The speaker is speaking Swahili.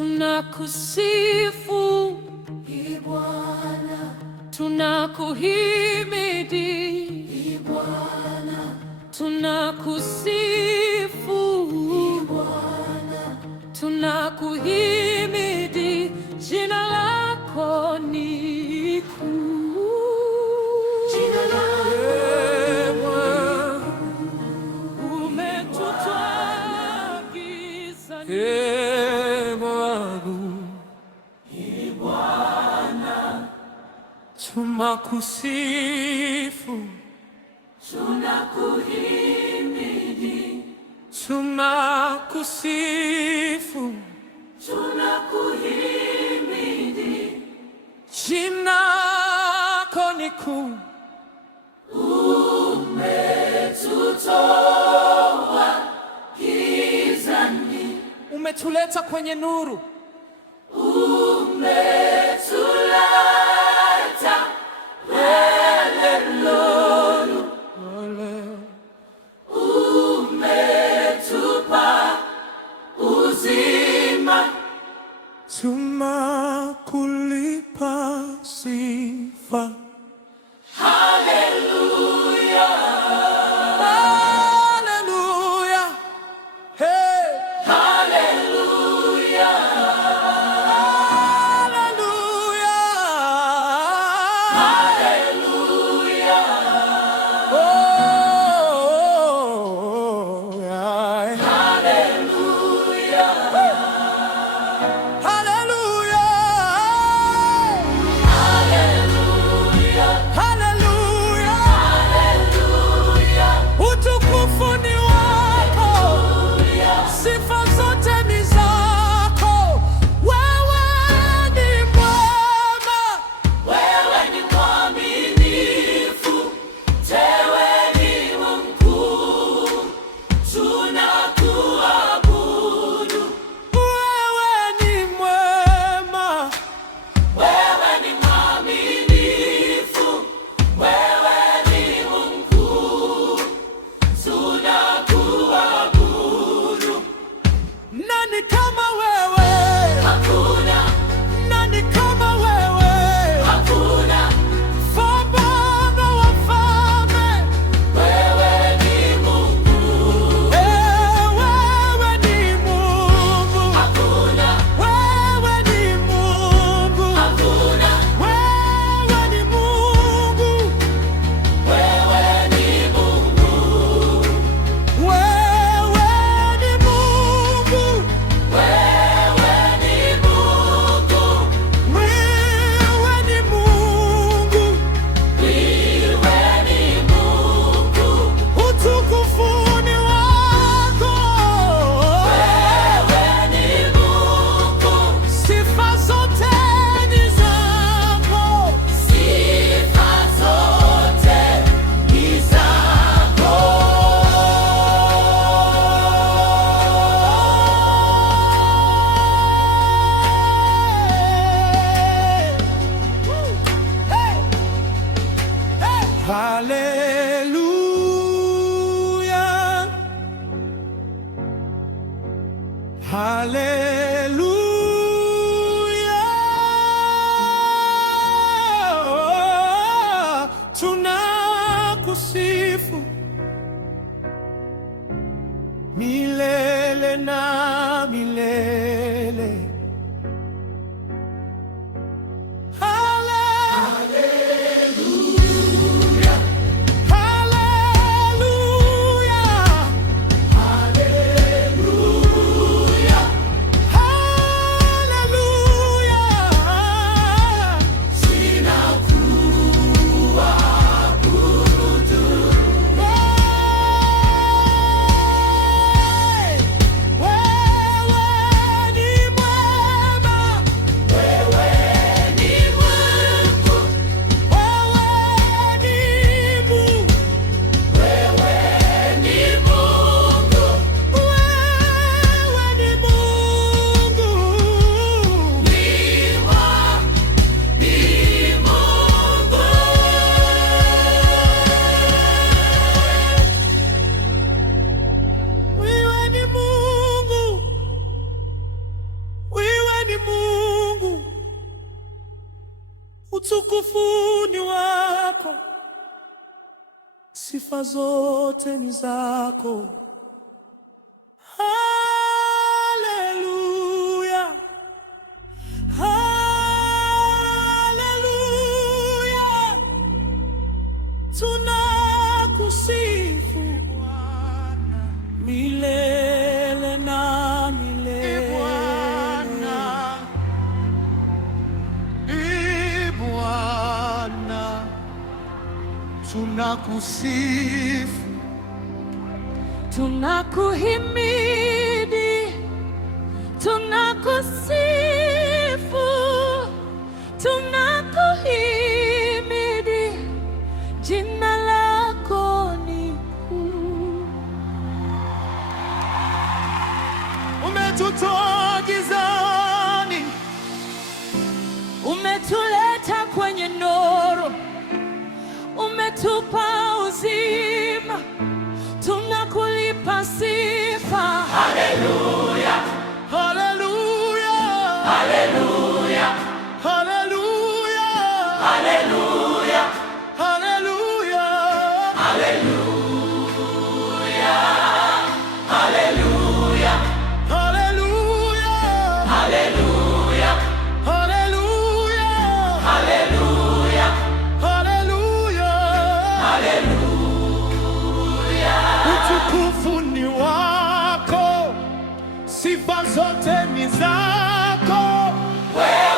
Tunakusifu Bwana, tunakuhimidi Bwana, tunakusifu Bwana, tunakuhimidi, jina lako ni kuu. Jina lako umetutwaa gizani. Tunakusifu, tunakuhimidi, tunakusifu, tunakuhimidi, jina lako ni kuu. Umetutoa gizani, umetuleta kwenye nuru. umetupa uzima, tunakulipa sifa. haleluya, Haleluya, hey. haleluya, Haleluya, haleluya, oh, haleluya, yeah. Haleluya, haleluya, haleluya, haleluya, utukufu ni wako, sifa zote ni zako. Wewe ni mwema, wewe ni mwaminifu, tewe ni mkuu, tunakuabudu. wewe ni mwema, Wewe ni mwaminifu, wewe ni mkuu, tunakuabudu. nani kama wewe? Hakuna, Nani kama wewe? hakuna, Mfalme wa wafalme, wewe ni Mungu. wewe ni Mungu, Hakuna, wewe ni Mungu, hakuna, wewe ni Mungu, wewe ni Mungu. wewe ni Mungu, Wewe ni Mungu, wewe ni Mungu, wewe ni Mungu. utukufu ni wako, Wewe ni Mungu, sifa zote ni zako. sifa zote ni zako. Haleluya, haleluya, tunakusifu milele na milele. Wewe ni mwema. sifa zote ni zako. Haleluya, haleluya, tunakusifu Bwana milele na milele. Bwana, tunakusifu, tunakuhimidi, tunakusifu, tunakuhimidi, jina lako ni kuu. umetutoa gizani, Umetuleta kwenye nuru, umetupa uzima, tunakulipa sifa. haleluya, haleluya, Haleluya, haleluya, haleluya, haleluya, haleluya, haleluya, haleluya, haleluya, haleluya, haleluya, haleluya. Utukufu ni wako, sifa zote ni zako. wewe